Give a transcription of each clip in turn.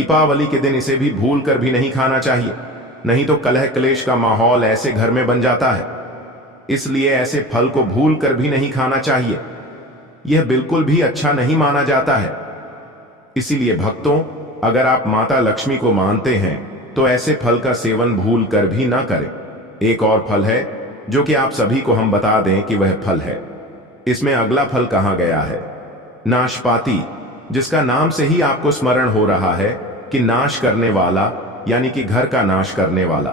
दीपावली के दिन इसे भी भूल कर भी नहीं खाना चाहिए, नहीं तो कलह क्लेश का माहौल ऐसे घर में बन जाता है। इसलिए ऐसे फल को भूल कर भी नहीं खाना चाहिए, यह बिल्कुल भी अच्छा नहीं माना जाता है। इसीलिए भक्तों, अगर आप माता लक्ष्मी को मानते हैं तो ऐसे फल का सेवन भूल कर भी ना करें। एक और फल है जो कि आप सभी को हम बता दें कि वह फल है। इसमें अगला फल कहा गया है नाशपाती, जिसका नाम से ही आपको स्मरण हो रहा है कि नाश करने वाला, यानी कि घर का नाश करने वाला।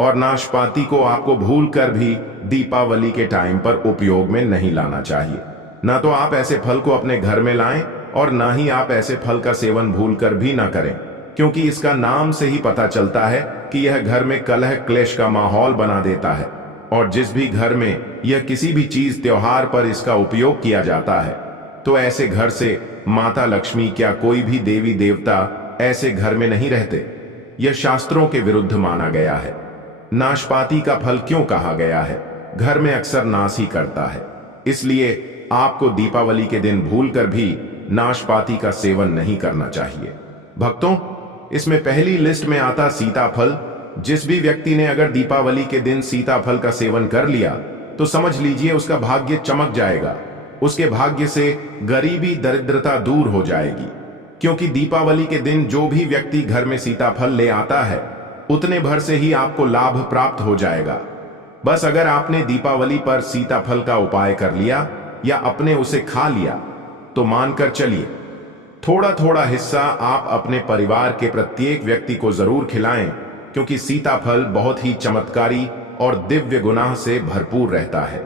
और नाशपाती को आपको भूल कर भी दीपावली के टाइम पर उपयोग में नहीं लाना चाहिए। ना तो आप ऐसे फल को अपने घर में लाएं और ना ही आप ऐसे फल का सेवन भूल कर भी ना करें, क्योंकि इसका नाम से ही पता चलता है कि यह घर में कलह क्लेश का माहौल बना देता है। और जिस भी घर में यह किसी भी चीज त्योहार पर इसका उपयोग किया जाता है, तो ऐसे घर से माता लक्ष्मी क्या कोई भी देवी देवता ऐसे घर में नहीं रहते। यह शास्त्रों के विरुद्ध माना गया है। नाशपाती का फल क्यों कहा गया है? घर में अक्सर नाश ही करता है, इसलिए आपको दीपावली के दिन भूलकर भी नाशपाती का सेवन नहीं करना चाहिए। भक्तों, इसमें पहली लिस्ट में आता सीताफल। जिस भी व्यक्ति ने अगर दीपावली के दिन सीताफल का सेवन कर लिया तो समझ लीजिए उसका भाग्य चमक जाएगा, उसके भाग्य से गरीबी दरिद्रता दूर हो जाएगी। क्योंकि दीपावली के दिन जो भी व्यक्ति घर में सीताफल ले आता है, उतने भर से ही आपको लाभ प्राप्त हो जाएगा। बस अगर आपने दीपावली पर सीताफल का उपाय कर लिया या अपने उसे खा लिया, तो मानकर चलिए थोड़ा थोड़ा हिस्सा आप अपने परिवार के प्रत्येक व्यक्ति को जरूर खिलाएं, क्योंकि सीताफल बहुत ही चमत्कारी और दिव्य गुनाह से भरपूर रहता है।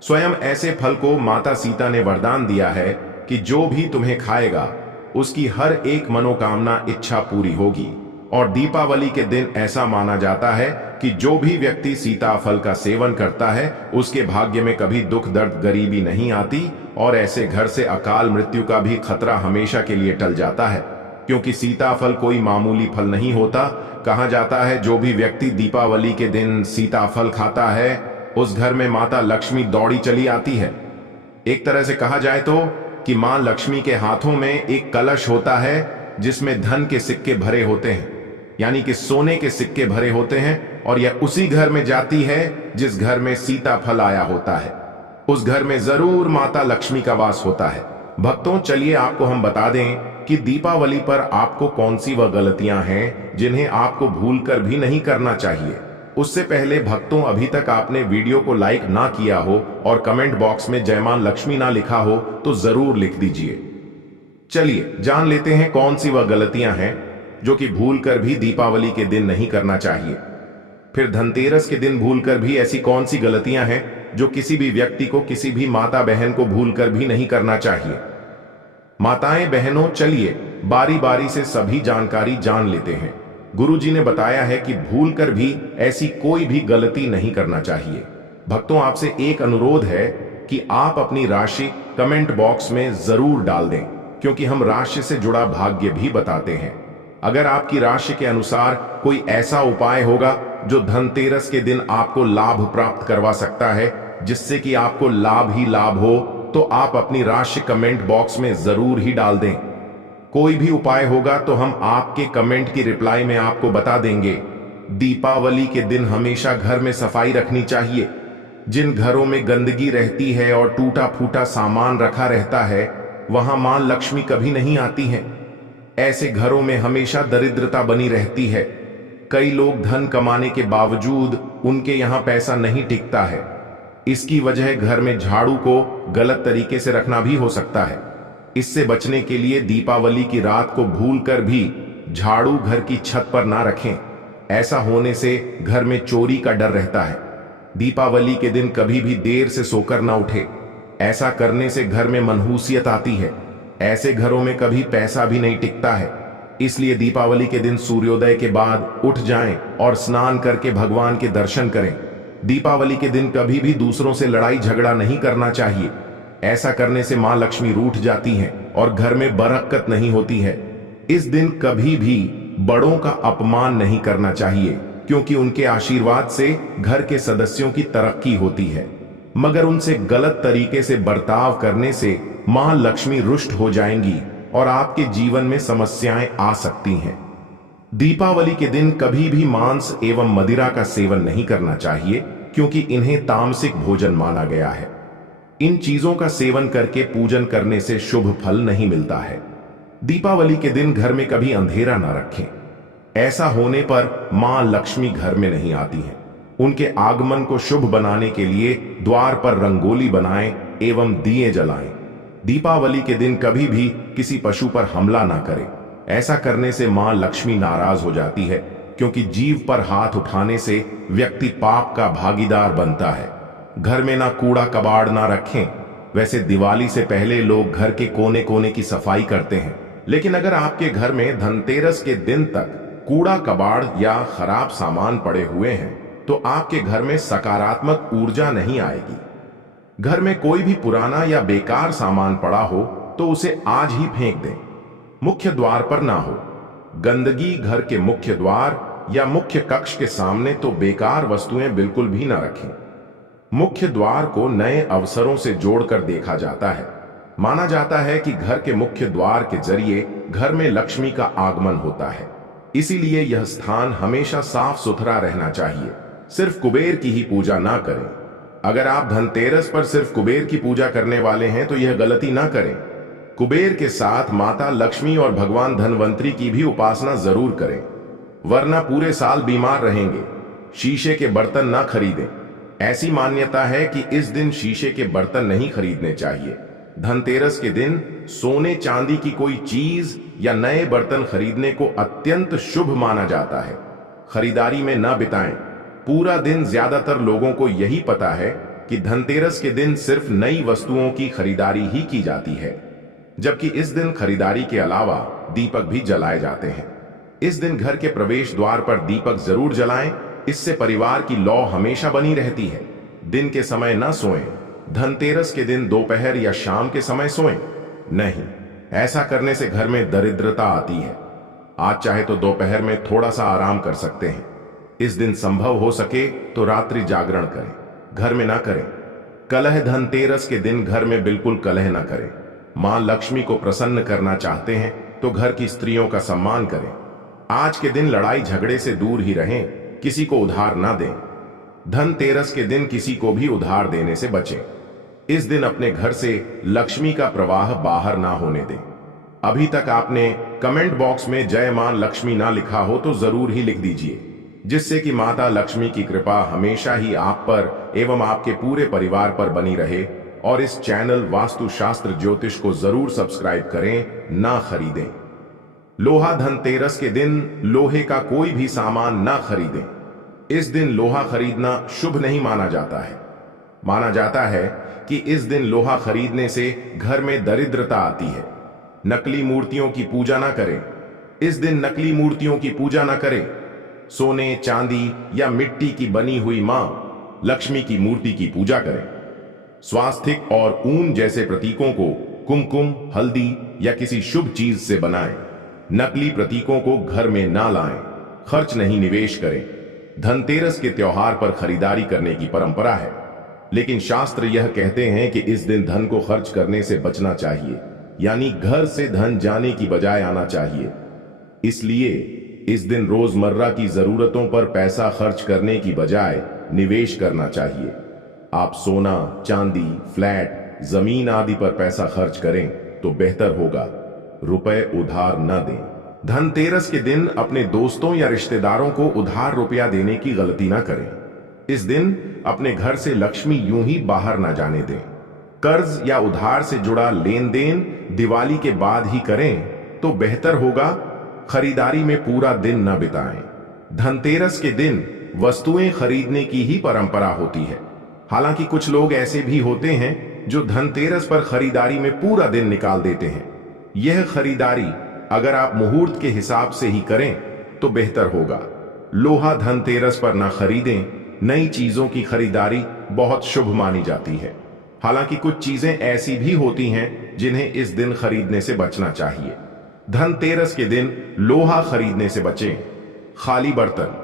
स्वयं ऐसे फल को माता सीता ने वरदान दिया है कि जो भी तुम्हें खाएगा उसकी हर एक मनोकामना इच्छा पूरी होगी। और दीपावली के दिन ऐसा माना जाता है कि जो भी व्यक्ति सीताफल का सेवन करता है उसके भाग्य में कभी दुख दर्द गरीबी नहीं आती, और ऐसे घर से अकाल मृत्यु का भी खतरा हमेशा के लिए टल जाता है। क्योंकि सीताफल कोई मामूली फल नहीं होता। कहा जाता है जो भी व्यक्ति दीपावली के दिन सीताफल खाता है उस घर में माता लक्ष्मी दौड़ी चली आती है। एक तरह से कहा जाए तो कि मां लक्ष्मी के हाथों में एक कलश होता है जिसमें धन के सिक्के भरे होते हैं, यानी कि सोने के सिक्के भरे होते हैं, और यह उसी घर में जाती है जिस घर में सीताफल आया होता है। उस घर में जरूर माता लक्ष्मी का वास होता है। भक्तों, चलिए आपको हम बता दें कि दीपावली पर आपको कौन सी वह गलतियां हैं जिन्हें आपको भूलकर भी नहीं करना चाहिए। उससे पहले भक्तों, अभी तक आपने वीडियो को लाइक ना किया हो और कमेंट बॉक्स में जय मां लक्ष्मी ना लिखा हो तो जरूर लिख दीजिए। चलिए जान लेते हैं कौन सी वह गलतियां हैं जो कि भूलकर भी दीपावली के दिन नहीं करना चाहिए। फिर धनतेरस के दिन भूलकर भी ऐसी कौन सी गलतियां हैं जो किसी भी व्यक्ति को, किसी भी माता बहन को भूलकर भी नहीं करना चाहिए। माताएं बहनों, चलिए बारी बारी से सभी जानकारी जान लेते हैं। गुरुजी ने बताया है कि भूलकर भी ऐसी कोई भी गलती नहीं करना चाहिए। भक्तों, आपसे एक अनुरोध है कि आप अपनी राशि कमेंट बॉक्स में जरूर डाल दें, क्योंकि हम राशि से जुड़ा भाग्य भी बताते हैं। अगर आपकी राशि के अनुसार कोई ऐसा उपाय होगा जो धनतेरस के दिन आपको लाभ प्राप्त करवा सकता है, जिससे कि आपको लाभ ही लाभ हो, तो आप अपनी राशि कमेंट बॉक्स में जरूर ही डाल दें। कोई भी उपाय होगा तो हम आपके कमेंट की रिप्लाई में आपको बता देंगे। दीपावली के दिन हमेशा घर में सफाई रखनी चाहिए। जिन घरों में गंदगी रहती है और टूटा फूटा सामान रखा रहता है, वहां मां लक्ष्मी कभी नहीं आती हैं। ऐसे घरों में हमेशा दरिद्रता बनी रहती है। कई लोग धन कमाने के बावजूद उनके यहां पैसा नहीं टिकता है। इसकी वजह घर में झाड़ू को गलत तरीके से रखना भी हो सकता है। इससे बचने के लिए दीपावली की रात को भूलकर भी झाड़ू घर की छत पर ना रखें। ऐसा होने से घर में चोरी का डर रहता है। दीपावली के दिन कभी भी देर से सोकर ना उठे। ऐसा करने से घर में मनहूसियत आती है। ऐसे घरों में कभी पैसा भी नहीं टिकता है। इसलिए दीपावली के दिन सूर्योदय के बाद उठ जाएं और स्नान करके भगवान के दर्शन करें। दीपावली के दिन कभी भी दूसरों से लड़ाई झगड़ा नहीं करना चाहिए। ऐसा करने से मां लक्ष्मी रूठ जाती हैं और घर में बरकत नहीं होती है। इस दिन कभी भी बड़ों का अपमान नहीं करना चाहिए, क्योंकि उनके आशीर्वाद से घर के सदस्यों की तरक्की होती है। मगर उनसे गलत तरीके से बर्ताव करने से मां लक्ष्मी रुष्ट हो जाएंगी और आपके जीवन में समस्याएं आ सकती हैं। दीपावली के दिन कभी भी मांस एवं मदिरा का सेवन नहीं करना चाहिए, क्योंकि इन्हें तामसिक भोजन माना गया है। इन चीजों का सेवन करके पूजन करने से शुभ फल नहीं मिलता है। दीपावली के दिन घर में कभी अंधेरा न रखें। ऐसा होने पर मां लक्ष्मी घर में नहीं आती हैं। उनके आगमन को शुभ बनाने के लिए द्वार पर रंगोली बनाएं एवं दिए जलाएं। दीपावली के दिन कभी भी किसी पशु पर हमला ना करें। ऐसा करने से मां लक्ष्मी नाराज हो जाती है, क्योंकि जीव पर हाथ उठाने से व्यक्ति पाप का भागीदार बनता है। घर में ना कूड़ा कबाड़ ना रखें। वैसे दिवाली से पहले लोग घर के कोने कोने की सफाई करते हैं, लेकिन अगर आपके घर में धनतेरस के दिन तक कूड़ा कबाड़ या खराब सामान पड़े हुए हैं, तो आपके घर में सकारात्मक ऊर्जा नहीं आएगी। घर में कोई भी पुराना या बेकार सामान पड़ा हो तो उसे आज ही फेंक दें। मुख्य द्वार पर ना हो। गंदगी घर के मुख्य द्वार या मुख्य कक्ष के सामने तो बेकार वस्तुएं बिल्कुल भी ना रखें। मुख्य द्वार को नए अवसरों से जोड़कर देखा जाता है। माना जाता है कि घर के मुख्य द्वार के जरिए घर में लक्ष्मी का आगमन होता है। इसीलिए यह स्थान हमेशा साफ सुथरा रहना चाहिए। सिर्फ कुबेर की ही पूजा ना करें। अगर आप धनतेरस पर सिर्फ कुबेर की पूजा करने वाले हैं तो यह गलती ना करें। कुबेर के साथ माता लक्ष्मी और भगवान धनवंतरी की भी उपासना जरूर करें, वरना पूरे साल बीमार रहेंगे। शीशे के बर्तन ना खरीदें। ऐसी मान्यता है कि इस दिन शीशे के बर्तन नहीं खरीदने चाहिए। धनतेरस के दिन सोने चांदी की कोई चीज या नए बर्तन खरीदने को अत्यंत शुभ माना जाता है। खरीदारी में न बिताएं। पूरा दिन ज्यादातर लोगों को यही पता है कि धनतेरस के दिन सिर्फ नई वस्तुओं की खरीदारी ही की जाती है, जबकि इस दिन खरीदारी के अलावा दीपक भी जलाए जाते हैं। इस दिन घर के प्रवेश द्वार पर दीपक जरूर जलाएं। इससे परिवार की लौ हमेशा बनी रहती है। दिन के समय न सोएं। धनतेरस के दिन दोपहर या शाम के समय सोएं नहीं। ऐसा करने से घर में दरिद्रता आती है। आज चाहे तो दोपहर में थोड़ा सा आराम कर सकते हैं। इस दिन संभव हो सके तो रात्रि जागरण करें, घर में ना करें। कलह धनतेरस के दिन घर में बिल्कुल कलह ना करें। मां लक्ष्मी को प्रसन्न करना चाहते हैं तो घर की स्त्रियों का सम्मान करें। आज के दिन लड़ाई झगड़े से दूर ही रहें। किसी को उधार ना दें। धनतेरस के दिन किसी को भी उधार देने से बचें। इस दिन अपने घर से लक्ष्मी का प्रवाह बाहर ना होने दें। अभी तक आपने कमेंट बॉक्स में जय मां लक्ष्मी ना लिखा हो तो जरूर ही लिख दीजिए, जिससे कि माता लक्ष्मी की कृपा हमेशा ही आप पर एवं आपके पूरे परिवार पर बनी रहे। और इस चैनल वास्तुशास्त्र ज्योतिष को जरूर सब्सक्राइब करें, ना खरीदें। लोहा धनतेरस के दिन लोहे का कोई भी सामान ना खरीदें। इस दिन लोहा खरीदना शुभ नहीं माना जाता है। माना जाता है कि इस दिन लोहा खरीदने से घर में दरिद्रता आती है। नकली मूर्तियों की पूजा ना करें। इस दिन नकली मूर्तियों की पूजा ना करें। सोने चांदी या मिट्टी की बनी हुई मां लक्ष्मी की मूर्ति की पूजा करें। स्वास्तिक और ऊन जैसे प्रतीकों को कुमकुम, हल्दी या किसी शुभ चीज से बनाएं। नकली प्रतीकों को घर में ना लाएं। खर्च नहीं निवेश करें। धनतेरस के त्योहार पर खरीदारी करने की परंपरा है, लेकिन शास्त्र यह कहते हैं कि इस दिन धन को खर्च करने से बचना चाहिए, यानी घर से धन जाने की बजाय आना चाहिए। इसलिए इस दिन रोजमर्रा की जरूरतों पर पैसा खर्च करने की बजाय निवेश करना चाहिए। आप सोना, चांदी, फ्लैट, जमीन आदि पर पैसा खर्च करें तो बेहतर होगा। रुपए उधार न दें। धनतेरस के दिन अपने दोस्तों या रिश्तेदारों को उधार रुपया देने की गलती ना करें। इस दिन अपने घर से लक्ष्मी यूं ही बाहर ना जाने दें। कर्ज या उधार से जुड़ा लेन देन दिवाली के बाद ही करें तो बेहतर होगा। खरीदारी में पूरा दिन न बिताएं। धनतेरस के दिन वस्तुएं खरीदने की ही परंपरा होती है। हालांकि कुछ लोग ऐसे भी होते हैं जो धनतेरस पर खरीदारी में पूरा दिन निकाल देते हैं। यह खरीदारी अगर आप मुहूर्त के हिसाब से ही करें तो बेहतर होगा। लोहा धनतेरस पर ना खरीदें। नई चीजों की खरीदारी बहुत शुभ मानी जाती है। हालांकि कुछ चीजें ऐसी भी होती हैं जिन्हें इस दिन खरीदने से बचना चाहिए। धनतेरस के दिन लोहा खरीदने से बचें। खाली बर्तन।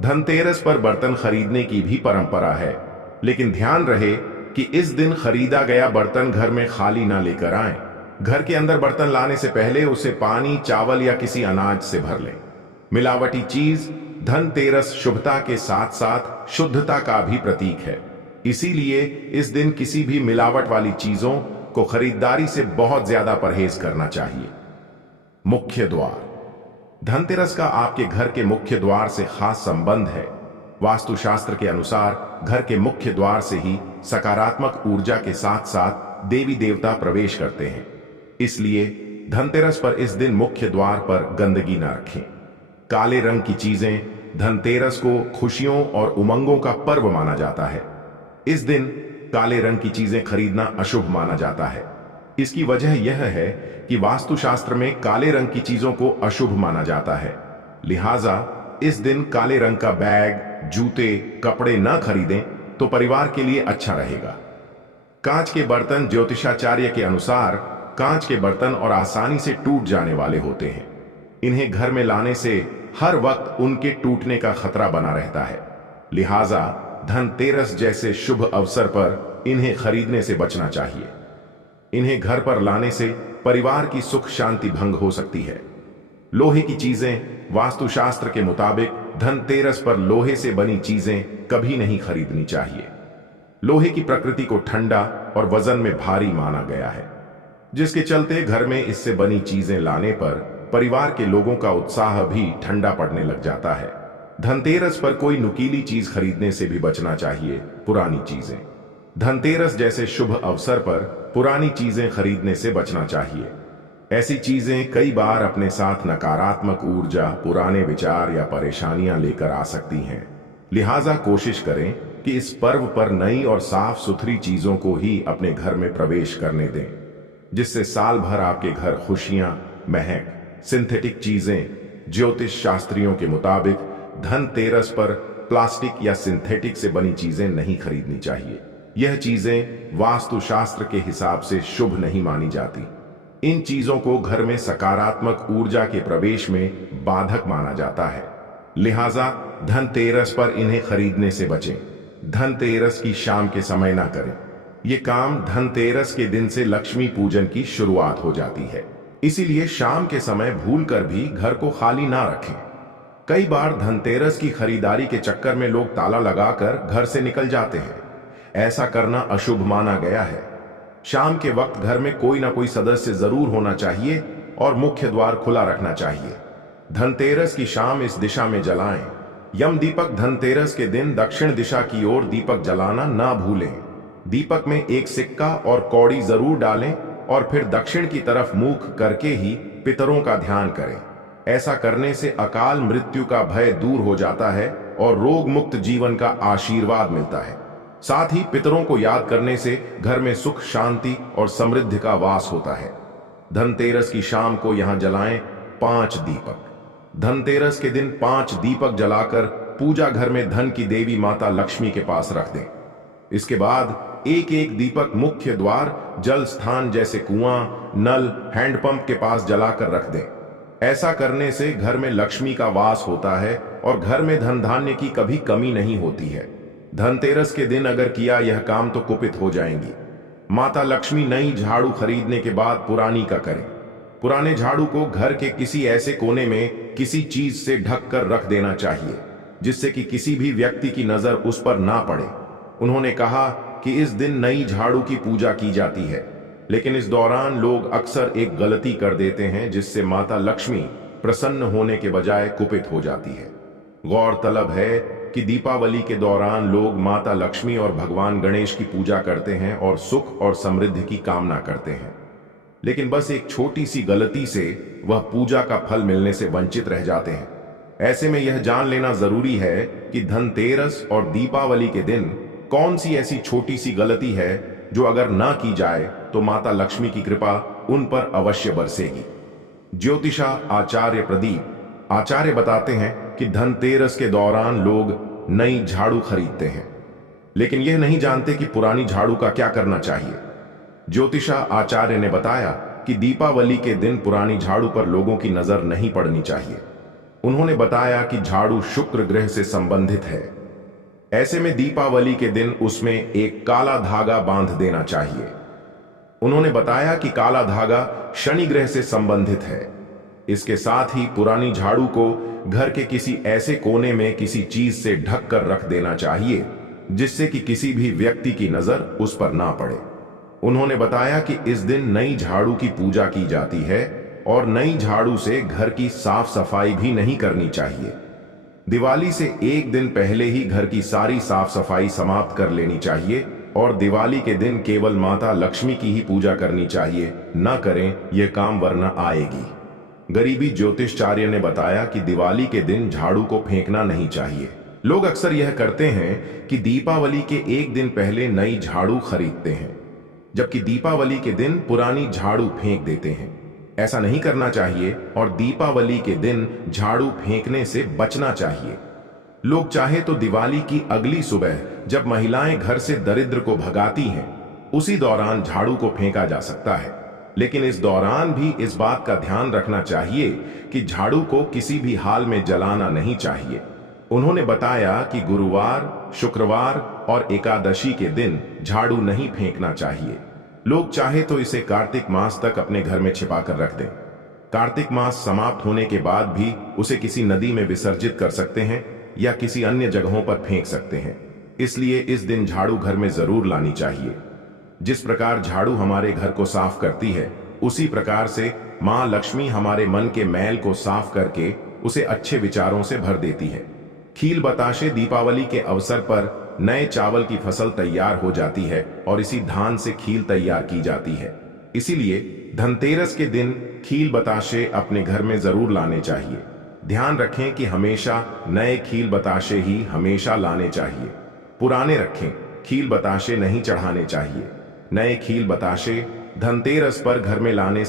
धनतेरस पर बर्तन खरीदने की भी परंपरा है, लेकिन ध्यान रहे कि इस दिन खरीदा गया बर्तन घर में खाली ना लेकर आएं। घर के अंदर बर्तन लाने से पहले उसे पानी, चावल या किसी अनाज से भर लें। मिलावटी चीज धनतेरस शुभता के साथ साथ शुद्धता का भी प्रतीक है, इसीलिए इस दिन किसी भी मिलावट वाली चीजों को खरीदारी से बहुत ज्यादा परहेज करना चाहिए। मुख्य द्वार। धनतेरस का आपके घर के मुख्य द्वार से खास संबंध है। वास्तुशास्त्र के अनुसार घर के मुख्य द्वार से ही सकारात्मक ऊर्जा के साथ साथ देवी देवता प्रवेश करते हैं। इसलिए धनतेरस पर इस दिन मुख्य द्वार पर गंदगी न रखें। काले रंग की चीजें धनतेरस को खुशियों और उमंगों का पर्व माना जाता है। इस दिन काले रंग की चीजें खरीदना अशुभ माना जाता है। इसकी वजह यह है कि वास्तुशास्त्र में काले रंग की चीजों को अशुभ माना जाता है, लिहाजा इस दिन काले रंग का बैग, जूते, कपड़े न खरीदें तो परिवार के लिए अच्छा रहेगा। कांच के बर्तन ज्योतिषाचार्य के अनुसार कांच के बर्तन और आसानी से टूट जाने वाले होते हैं। इन्हें घर में लाने से हर वक्त उनके टूटने का खतरा बना रहता है, लिहाजा धनतेरस जैसे शुभ अवसर पर इन्हें खरीदने से बचना चाहिए। इन्हें घर पर लाने से परिवार की सुख शांति भंग हो सकती है। लोहे की चीजें वास्तुशास्त्र के मुताबिक धनतेरस पर लोहे से बनी चीजें कभी नहीं खरीदनी चाहिए। लोहे की प्रकृति को ठंडा और वजन में भारी माना गया है, जिसके चलते घर में इससे बनी चीजें लाने पर परिवार के लोगों का उत्साह भी ठंडा पड़ने लग जाता है। धनतेरस पर कोई नुकीली चीज खरीदने से भी बचना चाहिए। पुरानी चीजें। धनतेरस जैसे शुभ अवसर पर पुरानी चीजें खरीदने से बचना चाहिए। ऐसी चीजें कई बार अपने साथ नकारात्मक ऊर्जा, पुराने विचार या परेशानियां लेकर आ सकती हैं, लिहाजा कोशिश करें कि इस पर्व पर नई और साफ सुथरी चीजों को ही अपने घर में प्रवेश करने दें, जिससे साल भर आपके घर खुशियां महक। सिंथेटिक चीजें। ज्योतिष शास्त्रियों के मुताबिक धनतेरस पर प्लास्टिक या सिंथेटिक से बनी चीजें नहीं खरीदनी चाहिए। यह चीजें वास्तुशास्त्र के हिसाब से शुभ नहीं मानी जाती। इन चीजों को घर में सकारात्मक ऊर्जा के प्रवेश में बाधक माना जाता है, लिहाजा धनतेरस पर इन्हें खरीदने से बचें। धनतेरस की शाम के समय ना करें। यह काम धनतेरस के दिन से लक्ष्मी पूजन की शुरुआत हो जाती है, इसीलिए शाम के समय भूलकर भी घर को खाली ना रखें। कई बार धनतेरस की खरीदारी के चक्कर में लोग ताला लगाकर घर से निकल जाते हैं। ऐसा करना अशुभ माना गया है। शाम के वक्त घर में कोई ना कोई सदस्य जरूर होना चाहिए और मुख्य द्वार खुला रखना चाहिए। धनतेरस की शाम इस दिशा में जलाएं। यम दीपक धनतेरस के दिन दक्षिण दिशा की ओर दीपक जलाना ना भूलें। दीपक में एक सिक्का और कौड़ी जरूर डालें और फिर दक्षिण की तरफ मुख करके ही पितरों का ध्यान करें। ऐसा करने से अकाल मृत्यु का भय दूर हो जाता है और रोग मुक्त जीवन का आशीर्वाद मिलता है। साथ ही पितरों को याद करने से घर में सुख, शांति और समृद्धि का वास होता है। धनतेरस की शाम को यहां जलाएं 5 दीपक। धनतेरस के दिन 5 दीपक जलाकर पूजा घर में धन की देवी माता लक्ष्मी के पास रख दें। इसके बाद एक एक दीपक मुख्य द्वार, जल स्थान जैसे कुआं, नल, हैंडपंप के पास जलाकर रख दें। ऐसा करने से घर में लक्ष्मी का वास होता है और घर में धन धान्य की कभी कमी नहीं होती है। धनतेरस के दिन अगर किया यह काम तो कुपित हो जाएंगी। माता लक्ष्मी नई झाड़ू खरीदने के बाद पुरानी का करें। पुराने झाड़ू को घर के किसी ऐसे कोने में किसी चीज से ढक कर रख देना चाहिए, जिससे कि किसी भी व्यक्ति की नजर उस पर ना पड़े। उन्होंने कहा कि इस दिन नई झाड़ू की पूजा की जाती है, लेकिन इस दौरान लोग अक्सर एक गलती कर देते हैं, जिससे माता लक्ष्मी प्रसन्न होने के बजाय कुपित हो जाती है। गौरतलब है कि दीपावली के दौरान लोग माता लक्ष्मी और भगवान गणेश की पूजा करते हैं और सुख और समृद्धि की कामना करते हैं, लेकिन बस एक छोटी सी गलती से वह पूजा का फल मिलने से वंचित रह जाते हैं। ऐसे में यह जान लेना जरूरी है कि धनतेरस और दीपावली के दिन कौन सी ऐसी छोटी सी गलती है जो अगर ना की जाए तो माता लक्ष्मी की कृपा उन पर अवश्य बरसेगी। ज्योतिषा आचार्य प्रदीप आचार्य बताते हैं कि धनतेरस के दौरान लोग नई झाड़ू खरीदते हैं, लेकिन यह नहीं जानते कि पुरानी झाड़ू का क्या करना चाहिए। ज्योतिषा आचार्य ने बताया कि दीपावली के दिन पुरानी झाड़ू पर लोगों की नजर नहीं पड़नी चाहिए। उन्होंने बताया कि झाड़ू शुक्र ग्रह से संबंधित है। ऐसे में दीपावली के दिन उसमें एक काला धागा बांध देना चाहिए। उन्होंने बताया कि काला धागा शनि ग्रह से संबंधित है। इसके साथ ही पुरानी झाड़ू को घर के किसी ऐसे कोने में किसी चीज से ढक कर रख देना चाहिए जिससे कि किसी भी व्यक्ति की नजर उस पर ना पड़े। उन्होंने बताया कि इस दिन नई झाड़ू की पूजा की जाती है और नई झाड़ू से घर की साफ सफाई भी नहीं करनी चाहिए। दिवाली से एक दिन पहले ही घर की सारी साफ सफाई समाप्त कर लेनी चाहिए और दिवाली के दिन केवल माता लक्ष्मी की ही पूजा करनी चाहिए, न करें यह काम वरना आएगी। गरीबी ज्योतिषाचार्य ने बताया कि दिवाली के दिन झाड़ू को फेंकना नहीं चाहिए। लोग अक्सर यह करते हैं कि दीपावली के एक दिन पहले नई झाड़ू खरीदते हैं, जबकि दीपावली के दिन पुरानी झाड़ू फेंक देते हैं। ऐसा नहीं करना चाहिए और दीपावली के दिन झाड़ू फेंकने से बचना चाहिए। लोग चाहे तो दिवाली की अगली सुबह जब महिलाएं घर से दरिद्र को भगाती हैं, उसी दौरान झाड़ू को फेंका जा सकता है, लेकिन इस दौरान भी इस बात का ध्यान रखना चाहिए कि झाड़ू को किसी भी हाल में जलाना नहीं चाहिए। उन्होंने बताया कि गुरुवार, शुक्रवार और एकादशी के दिन झाड़ू नहीं फेंकना चाहिए। लोग चाहे तो इसे कार्तिक मास तक अपने घर में छिपा कर रख दें। कार्तिक मास समाप्त होने के बाद भी उसे किसी नदी में विसर्जित कर सकते हैं या किसी अन्य जगहों पर फेंक सकते हैं। इसलिए इस दिन झाड़ू घर में जरूर लानी चाहिए। जिस प्रकार झाड़ू हमारे घर को साफ करती है, उसी प्रकार से मां लक्ष्मी हमारे मन के मैल को साफ करके उसे अच्छे विचारों से भर देती है। खील बताशे दीपावली के अवसर पर नए चावल की फसल तैयार हो जाती है और इसी धान से खील तैयार की जाती है। इसीलिए धनतेरस के दिन खील बताशे अपने घर में जरूर लाने चाहिए। ध्यान रखें कि हमेशा नए खील बताशे ही हमेशा लाने चाहिए। पुराने रखें, खील बताशे नहीं चढ़ाने चाहिए। नए खील बताशे धनतेरस पर घर में लाने से